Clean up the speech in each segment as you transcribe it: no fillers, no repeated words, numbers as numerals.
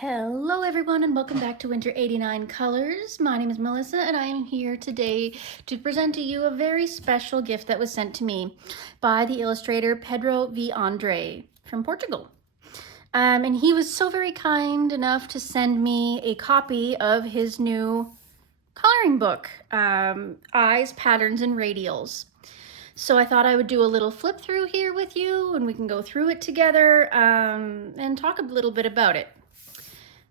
Hello everyone and welcome back to Winter 89 Colors. My name is Melissa and I am here today to present to you a very special gift that was sent to me by the illustrator Pedro V Andre from Portugal. And he was so very kind enough to send me a copy of his new coloring book, Eyes, Patterns, and Radials. So I thought I would do a little flip through here with you and we can go through it together and talk a little bit about it.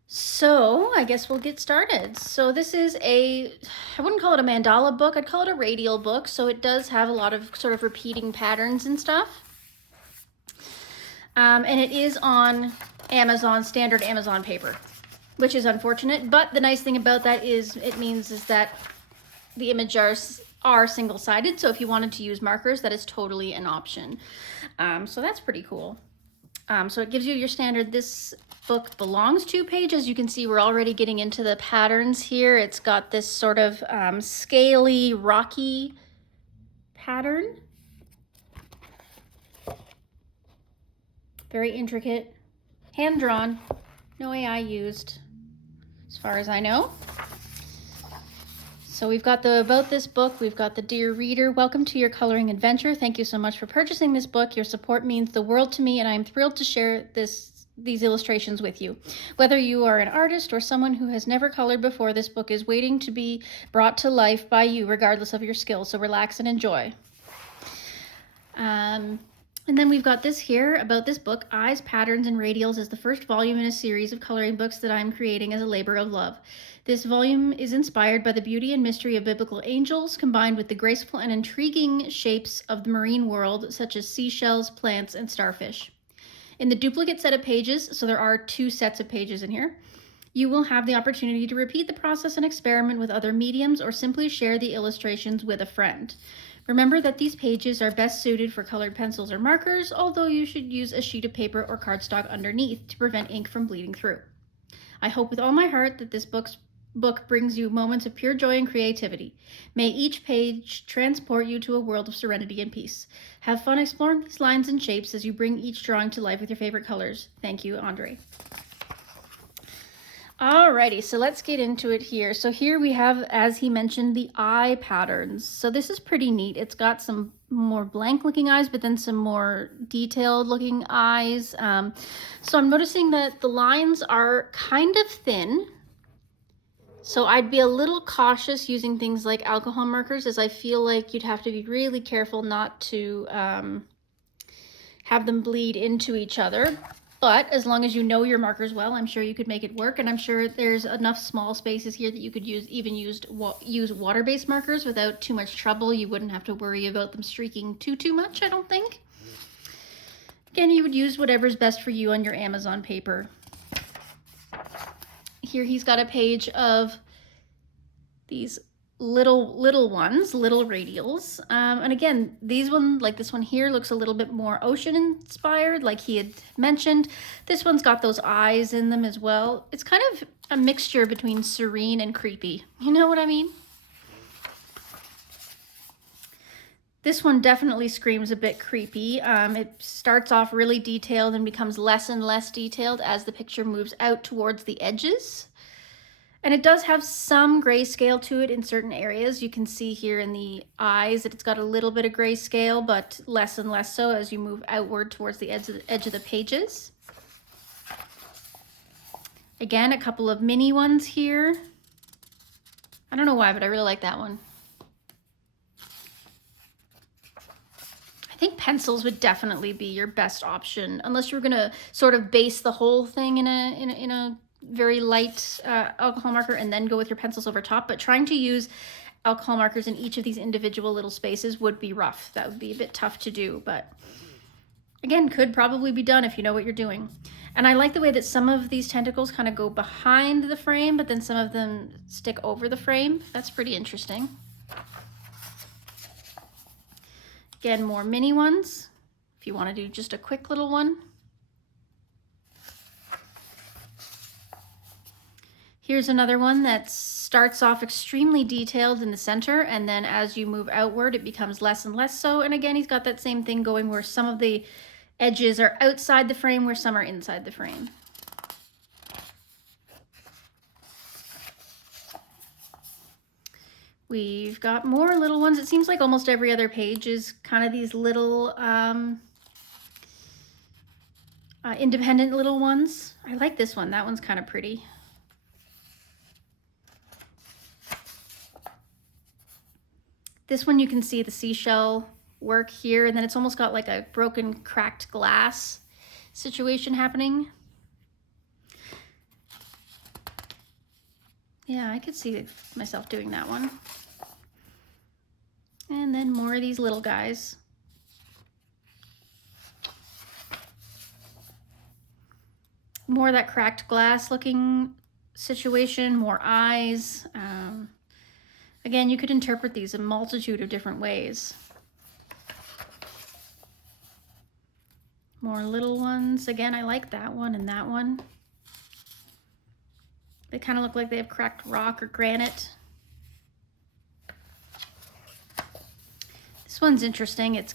So I guess we'll get started. So this is I wouldn't call it a mandala book, I'd call it a radial book. So it does have a lot of sort of repeating patterns and stuff. And it is on Amazon, standard Amazon paper, which is unfortunate. But the nice thing about that is it means that the images are single-sided. So if you wanted to use markers, that is totally an option. So that's pretty cool. So it gives you your standard, this book belongs to page. As you can see, we're already getting into the patterns here. It's got this sort of scaly, rocky pattern. Very intricate, hand-drawn, no AI used, as far as I know. So we've got the about this book, we've got the dear reader, welcome to your coloring adventure. Thank you so much for purchasing this book. Your support means the world to me and I'm thrilled to share these illustrations with you. Whether you are an artist or someone who has never colored before, this book is waiting to be brought to life by you regardless of your skills, so relax and enjoy. And then we've got this here about this book, Eyes, Patterns, and Radials is the first volume in a series of coloring books that I'm creating as a labor of love. This volume is inspired by the beauty and mystery of biblical angels, combined with the graceful and intriguing shapes of the marine world, such as seashells, plants, and starfish. In the duplicate set of pages, so there are 2 sets of pages in here, you will have the opportunity to repeat the process and experiment with other mediums or simply share the illustrations with a friend. Remember that these pages are best suited for colored pencils or markers, although you should use a sheet of paper or cardstock underneath to prevent ink from bleeding through. I hope with all my heart that this book brings you moments of pure joy and creativity. May each page transport you to a world of serenity and peace. Have fun exploring these lines and shapes as you bring each drawing to life with your favorite colors. Thank you, Andre. Alrighty, so let's get into it here. So here we have, as he mentioned, the eye patterns. So this is pretty neat. It's got some more blank looking eyes, but then some more detailed looking eyes. So I'm noticing that the lines are kind of thin. So I'd be a little cautious using things like alcohol markers, as I feel like you'd have to be really careful not to have them bleed into each other. But as long as you know your markers well, I'm sure you could make it work. And I'm sure there's enough small spaces here that you could use water-based markers without too much trouble. You wouldn't have to worry about them streaking too much, I don't think. Again, you would use whatever's best for you on your Amazon paper. Here he's got a page of these little ones, little radials. And again, these one, like this one here, looks a little bit more ocean inspired, like he had mentioned. This one's got those eyes in them as well. It's kind of a mixture between serene and creepy. You know what I mean? This one definitely screams a bit creepy. It starts off really detailed and becomes less and less detailed as the picture moves out towards the edges. And it does have some grayscale to it in certain areas. You can see here in the eyes that it's got a little bit of grayscale, but less and less so as you move outward towards the edge of the pages. Again, a couple of mini ones here. I don't know why, but I really like that one. I think pencils would definitely be your best option, unless you're gonna sort of base the whole thing in a very light alcohol marker and then go with your pencils over top. But trying to use alcohol markers in each of these individual little spaces would be rough. That would be a bit tough to do, but again, could probably be done if you know what you're doing. And I like the way that some of these tentacles kind of go behind the frame, but then some of them stick over the frame. That's pretty interesting. Again, more mini ones if you want to do just a quick little one. Here's another one that starts off extremely detailed in the center, and then as you move outward, it becomes less and less so. And again, he's got that same thing going where some of the edges are outside the frame, where some are inside the frame. We've got more little ones. It seems like almost every other page is kind of these little independent little ones. I like this one. That one's kind of pretty. This one you can see the seashell work here, and then it's almost got like a broken, cracked glass situation happening. Yeah, I could see myself doing that one. And then more of these little guys. More of that cracked glass looking situation, more eyes. Again, you could interpret these a multitude of different ways. More little ones. Again, I like that one and that one. They kind of look like they have cracked rock or granite. This one's interesting. It's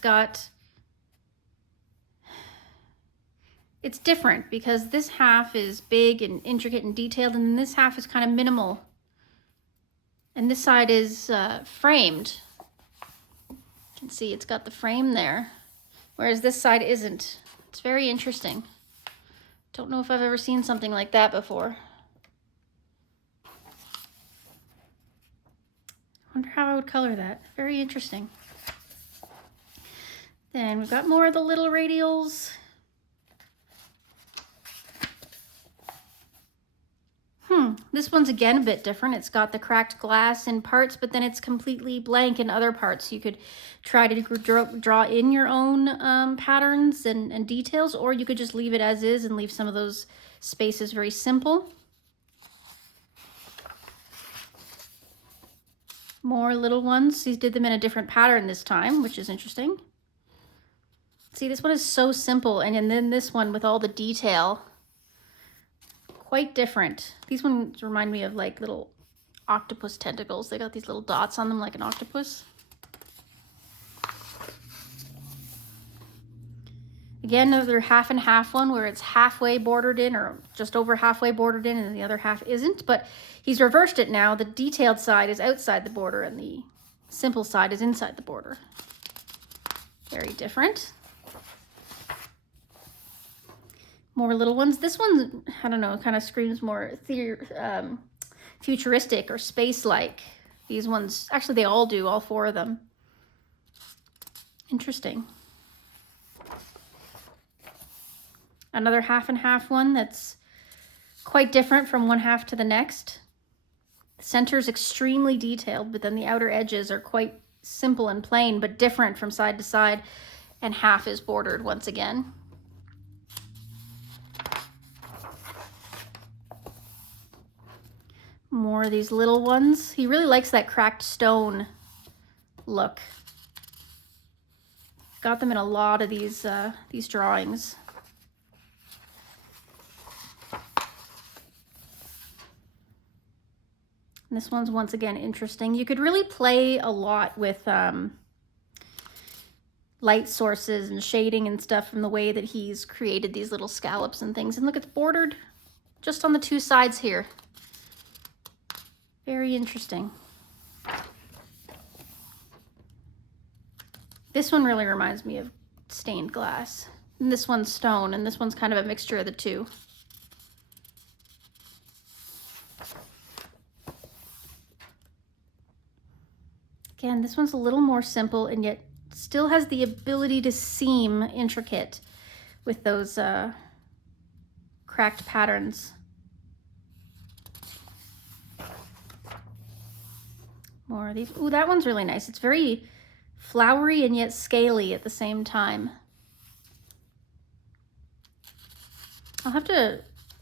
different because this half is big and intricate and detailed, and then this half is kind of minimal. And this side is framed. You can see it's got the frame there, whereas this side isn't. It's very interesting. Don't know if I've ever seen something like that before. I wonder how I would color that. Very interesting. Then we've got more of the little radials. This one's again a bit different. It's got the cracked glass in parts, but then it's completely blank in other parts. You could try to draw in your own patterns and details, or you could just leave it as is and leave some of those spaces very simple. More little ones. He did them in a different pattern this time, which is interesting. See, this one is so simple, and then this one with all the detail. Quite different. These ones remind me of like little octopus tentacles. They got these little dots on them like an octopus. Again, another half and half one where it's halfway bordered in or just over halfway bordered in and the other half isn't, but he's reversed it now. The detailed side is outside the border and the simple side is inside the border. Very different. More little ones. This one, I don't know, kind of screams more futuristic or space-like. These ones, actually they all do, all four of them. Interesting. Another half and half one that's quite different from one half to the next. The center is extremely detailed, but then the outer edges are quite simple and plain, but different from side to side, and half is bordered once again. More of these little ones. He really likes that cracked stone look. Got them in a lot of these drawings. And this one's once again interesting. You could really play a lot with light sources and shading and stuff from the way that he's created these little scallops and things. And look, it's bordered just on the two sides here. Very interesting. This one really reminds me of stained glass. And this one's stone, and this one's kind of a mixture of the two. Again, this one's a little more simple and yet still has the ability to seem intricate with those cracked patterns. More of these. Ooh, that one's really nice. It's very flowery and yet scaly at the same time. I'll have to,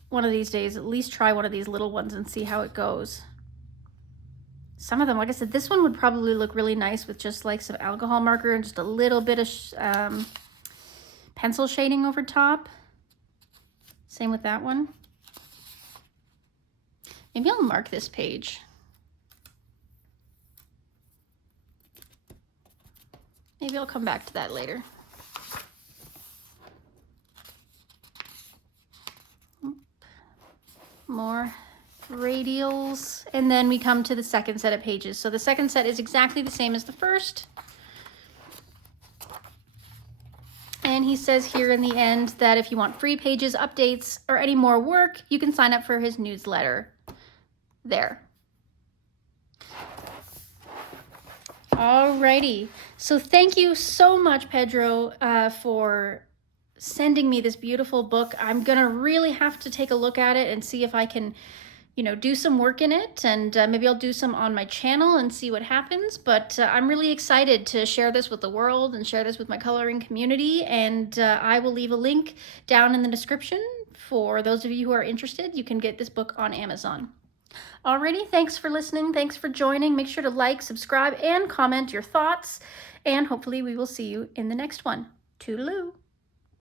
one of these days, at least try one of these little ones and see how it goes. Some of them, like I said, this one would probably look really nice with just like some alcohol marker and just a little bit of pencil shading over top. Same with that one. Maybe I'll mark this page. Maybe I'll come back to that later. More Radials, and then we come to the second set of pages. So the second set is exactly the same as the first. And he says here in the end that if you want free pages, updates, or any more work, you can sign up for his newsletter there. Alrighty, so thank you so much, Pedro, for sending me this beautiful book. I'm gonna really have to take a look at it and see if I can, you know, do some work in it, and maybe I'll do some on my channel and see what happens. But I'm really excited to share this with the world and share this with my coloring community, and I will leave a link down in the description for those of you who are interested. You can get this book on Amazon. Alrighty, thanks for listening, thanks for joining. Make sure to like, subscribe, and comment your thoughts, and hopefully we will see you in the next one. Toodaloo!